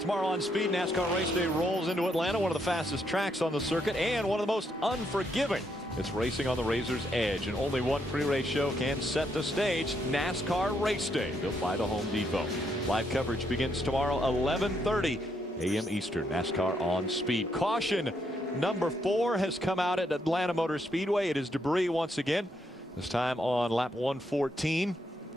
Tomorrow on Speed, NASCAR race day rolls into Atlanta, one of the fastest tracks on the circuit and one of the most unforgiving. It's racing on the razor's edge, and only one pre-race show can set the stage. NASCAR race day, built by the Home Depot. Live coverage begins tomorrow, 11:30 a.m. Eastern. NASCAR on Speed. Caution number 4 has come out at Atlanta Motor Speedway. It is debris once again, this time on lap 114.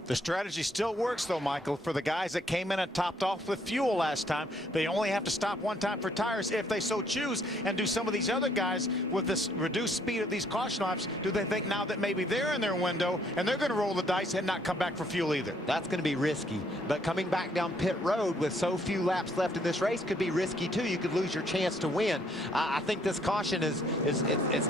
The strategy still works, though, Michael, for the guys that came in and topped off with fuel last time. They only have to stop one time for tires if they so choose. And do some of these other guys with this reduced speed of these caution laps, do they think now that maybe they're in their window and they're going to roll the dice and not come back for fuel either? That's going to be risky. But coming back down pit road with so few laps left in this race could be risky, too. You could lose your chance to win. I think this caution is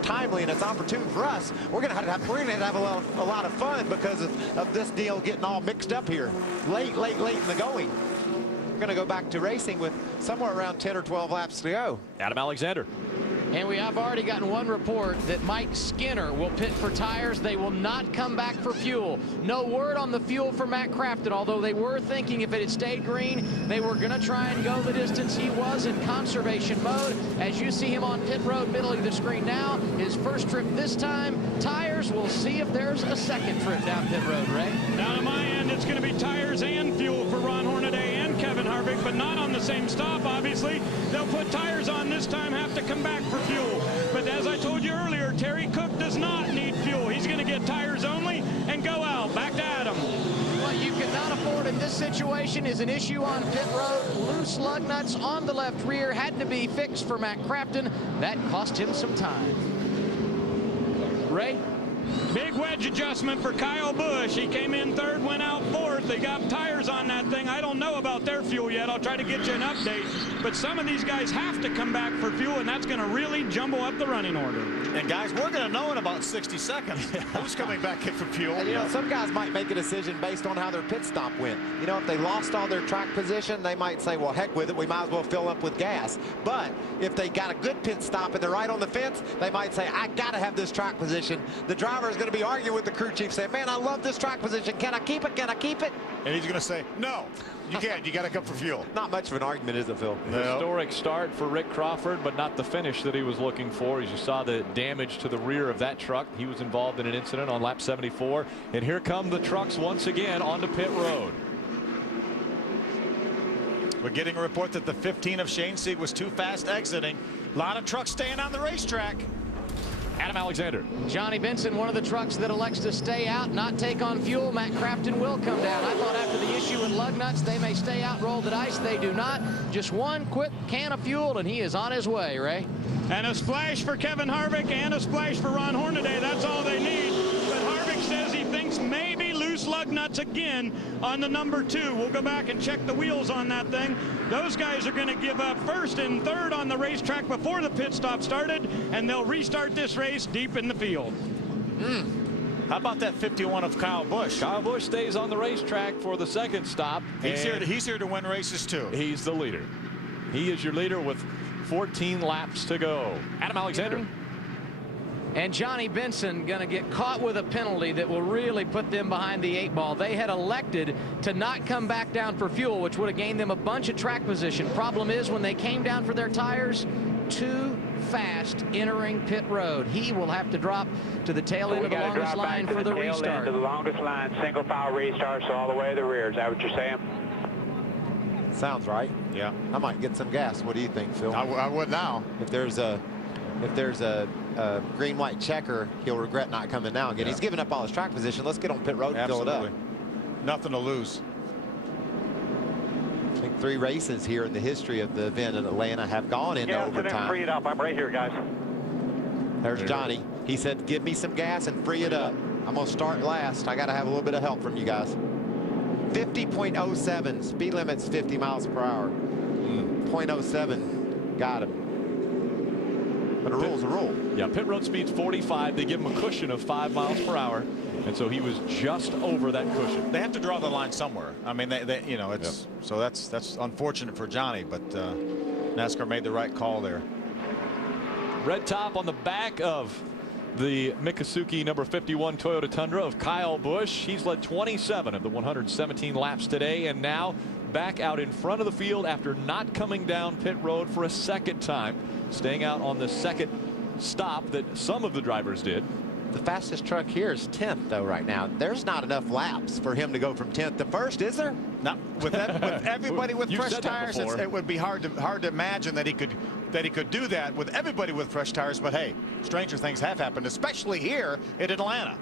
timely and it's opportune for us. We're going to have a lot of fun because of this deal getting all mixed up here late in the going. We're going to go back to racing with somewhere around 10 or 12 laps to go. Adam Alexander. And we have already gotten one report that Mike Skinner will pit for tires. They will not come back for fuel. No word on the fuel for Matt Crafton, although they were thinking if it had stayed green, they were going to try and go the distance. He was in conservation mode. As you see him on pit road, middle of the screen now, his first trip this time. Tires, we'll see if there's a second trip down pit road, Ray. Down on my end, it's going to be tires and fuel for Ron Hornaday and Kevin Harvick, but not on the same stop, obviously. They'll put tires on this time, have to come back for fuel. But as I told you earlier, Terry Cook does not need fuel. He's going to get tires only and go out. Back to Adam. What you cannot afford in this situation is an issue on pit road. Loose lug nuts on the left rear had to be fixed for Matt Crafton. That cost him some time. Ray? Big wedge adjustment for Kyle Busch. He came in third, went out fourth. They got tires on that thing. I don't know about their fuel yet. I'll try to get you an update. But some of these guys have to come back for fuel, and that's going to really jumble up the running order. And guys, we're going to know in about 60 seconds who's coming back in for fuel. And you know, some guys might make a decision based on how their pit stop went. You know, if they lost all their track position, they might say, well, heck with it, we might as well fill up with gas. But if they got a good pit stop and they're right on the fence, they might say, I got to have this track position. The driver is going to be arguing with the crew chief, saying, man, I love this track position. Can I keep it? Can I keep it? And he's going to say, no, you can't. You got to come for fuel. Not much of an argument, is it, Phil? Historic start for Rick Crawford, but not the finish that he was looking for. As you saw the damage to the rear of that truck, he was involved in an incident on lap 74. And here come the trucks once again onto pit road. We're getting a report that the 15 of Shane Sieg was too fast exiting. A lot of trucks staying on the racetrack. Adam Alexander. Johnny Benson, one of the trucks that elects to stay out, not take on fuel. Matt Crafton will come down. I thought after the issue with lug nuts, they may stay out, roll the dice. They do not. Just one quick can of fuel, and he is on his way, Ray. And a splash for Kevin Harvick and a splash for Ron Hornaday. That's all they need. But Harvick says he thinks maybe loose lug nuts again on the number 2. We'll go back and check the wheels on that thing. Those guys are going to give up first and third on the racetrack before the pit stop started, and they'll restart this race deep in the field. How about that 51 of Kyle Busch? Kyle Busch stays on the racetrack for the second stop. He's here to win races too. He's the leader. He is your leader with 14 laps to go. Adam Alexander. And Johnny Benson going to get caught with a penalty that will really put them behind the 8 ball. They had elected to not come back down for fuel, which would have gained them a bunch of track position. Problem is, when they came down for their tires, too fast entering pit road. He will have to drop to the tail end of the longest line for the restart. Tail end of the longest line, single file restart, so all the way to the rear. Is that what you're saying? Sounds right. Yeah. I might get some gas. What do you think, Phil? I would now. If there's a green-white checker, he'll regret not coming now again. Yeah. He's given up all his track position. Let's get on pit road and fill it up. Nothing to lose. I think 3 races here in the history of the event in Atlanta have gone into overtime. Free it up. I'm right here, guys. There's Johnny. He said, give me some gas and free it up. I'm going to start last. I got to have a little bit of help from you guys. 50.07. Speed limit's 50 miles per hour. 0.07. Got him. But a rule's a rule. Yeah, pit road speed's 45. They give him a cushion of 5 miles per hour. And so he was just over that cushion. They have to draw the line somewhere. I mean, they you know, it's so that's unfortunate for Johnny, but NASCAR made the right call there. Red top on the back of the Miccosukee number 51 Toyota Tundra of Kyle Busch. He's led 27 of the 117 laps today, and now back out in front of the field after not coming down pit road for a second time, staying out on the second stop that some of the drivers did. The fastest truck here is 10th, though, right now. There's not enough laps for him to go from 10th to 1st, is there? No, with everybody with fresh said that tires, before. it would be hard to imagine that he could do that with everybody with fresh tires. But hey, stranger things have happened, especially here in Atlanta.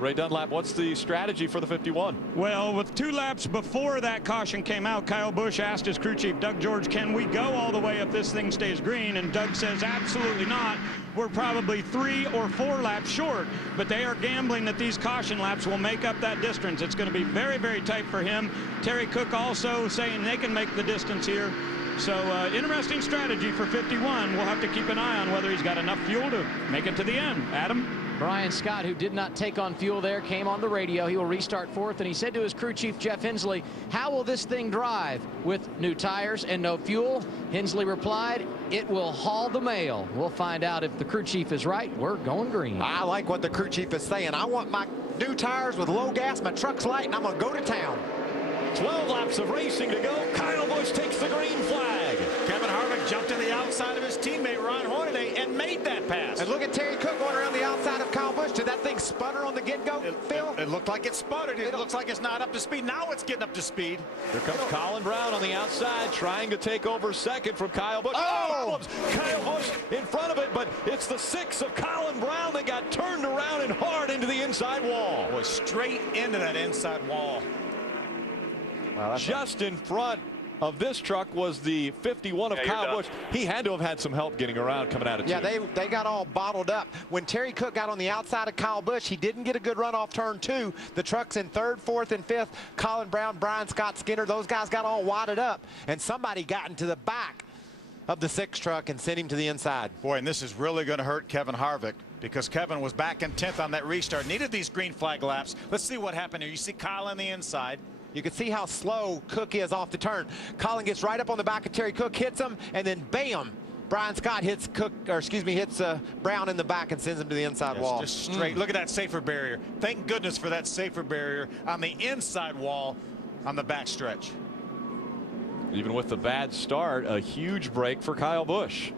Ray Dunlap, what's the strategy for the 51? Well, with 2 laps before that caution came out, Kyle Busch asked his crew chief, Doug George, can we go all the way if this thing stays green? And Doug says, absolutely not. We're probably 3 or 4 laps short, but they are gambling that these caution laps will make up that distance. It's going to be very, very tight for him. Terry Cook also saying they can make the distance here. So interesting strategy for 51. We'll have to keep an eye on whether he's got enough fuel to make it to the end. Adam? Brian Scott, who did not take on fuel there, came on the radio. He will restart 4th, and he said to his crew chief, Jeff Hensley, how will this thing drive with new tires and no fuel? Hensley replied, it will haul the mail. We'll find out if the crew chief is right. We're going green. I like what the crew chief is saying. I want my new tires with low gas. My truck's light, and I'm going to go to town. 12 laps of racing to go. Kyle Busch takes the green flag. Kevin Harvick jumped to the outside of his teammate Ron Hornaday and made that pass. And look at Terry Cook going around the outside of Kyle Busch. Did that thing sputter on the get-go, Phil? It looked like it sputtered. It looks like it's not up to speed. Now it's getting up to speed. Here comes Colin Brown on the outside, trying to take over second from Kyle Busch. Oh! Kyle Busch in front of it, but it's the 6 of Colin Brown that got turned around and hard into the inside wall. Boy, straight into that inside wall. Wow, just in front of this truck was the 51 of Kyle Busch. He had to have had some help getting around coming out of Yeah, two. they got all bottled up. When Terry Cook got on the outside of Kyle Busch, he didn't get a good run off turn 2. The trucks in 3rd, 4th, and 5th. Colin Brown, Brian Scott Skinner, those guys got all wadded up. And somebody got into the back of the 6 truck and sent him to the inside. Boy, and this is really going to hurt Kevin Harvick because Kevin was back in 10th on that restart. Needed these green flag laps. Let's see what happened here. You see Kyle on the inside. You can see how slow Cook is off the turn. Colin gets right up on the back of Terry Cook, hits him, and then bam, Brian Scott hits Brown in the back and sends him to the inside wall. Just straight. Look at that safer barrier. Thank goodness for that safer barrier on the inside wall on the back stretch. Even with the bad start, a huge break for Kyle Busch.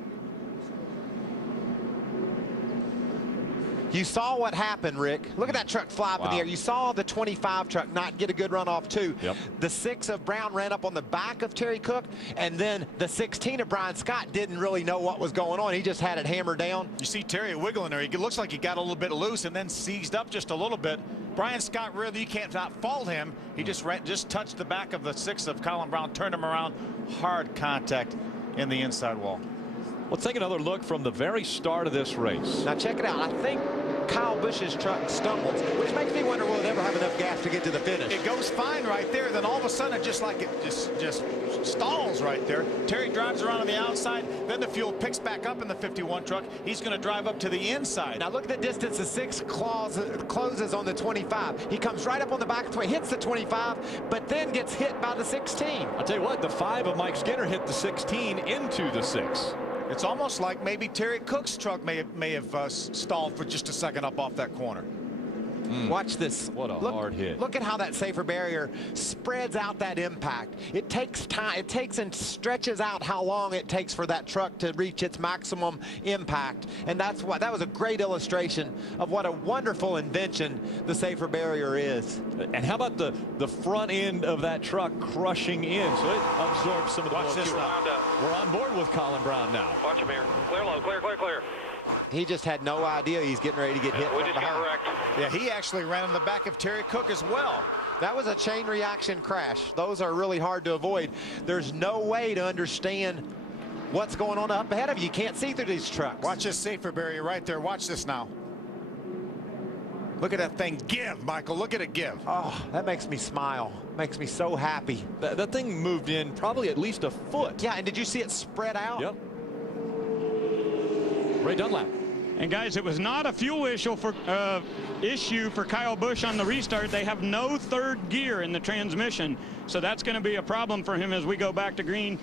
You saw what happened, Rick. Look at that truck fly up in the air. You saw the 25 truck not get a good run off too. Yep. The 6 of Brown ran up on the back of Terry Cook, and then the 16 of Brian Scott didn't really know what was going on. He just had it hammered down. You see Terry wiggling there. It looks like he got a little bit loose and then seized up just a little bit. Brian Scott, really, you can't not fault him. He just touched the back of the 6 of Colin Brown, turned him around. Hard contact in the inside wall. Let's take another look from the very start of this race. Now check it out. I think Kyle Busch's truck stumbles, which makes me wonder, will it ever have enough gas to get to the finish? It goes fine right there. Then all of a sudden, it just stalls right there. Terry drives around on the outside. Then the fuel picks back up in the 51 truck. He's going to drive up to the inside. Now look at the distance. The 6 closes on the 25. He comes right up on the back of the 20, hits the 25, but then gets hit by the 16. I'll tell you what, the 5 of Mike Skinner hit the 16 into the 6. It's almost like maybe Terry Cook's truck may have stalled for just a second up off that corner. Watch this. What a hard hit. Look at how that safer barrier spreads out that impact. It takes time. It takes and stretches out how long it takes for that truck to reach its maximum impact. And that was a great illustration of what a wonderful invention the safer barrier is. And how about the front end of that truck crushing in, so it absorbs some of the blow. Watch this now. We're on board with Colin Brown now. Watch him here. Clear low, clear, clear, clear. He just had no idea he's getting ready to get hit We from just got behind. wrecked. Yeah, he actually ran in the back of Terry Cook as well. That was a chain reaction crash. Those are really hard to avoid. There's no way to understand what's going on up ahead of you. You can't see through these trucks. Watch this safer barrier right there. Watch this now. Look at that thing give, Michael. Look at it give. Oh, that makes me smile. Makes me so happy. That thing moved in probably at least a foot. Yeah, and did you see it spread out? Yep. Ray Dunlap. And guys, it was not a fuel issue for Kyle Busch on the restart. They have no third gear in the transmission, so that's going to be a problem for him as we go back to green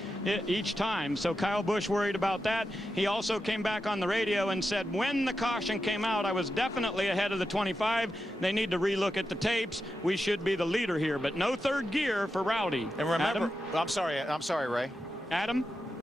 each time. So Kyle Busch worried about that. He also came back on the radio and said, when the caution came out, I was definitely ahead of the 25. They need to relook at the tapes. We should be the leader here, but no third gear for Rowdy. And remember, I'm sorry, Ray. Adam?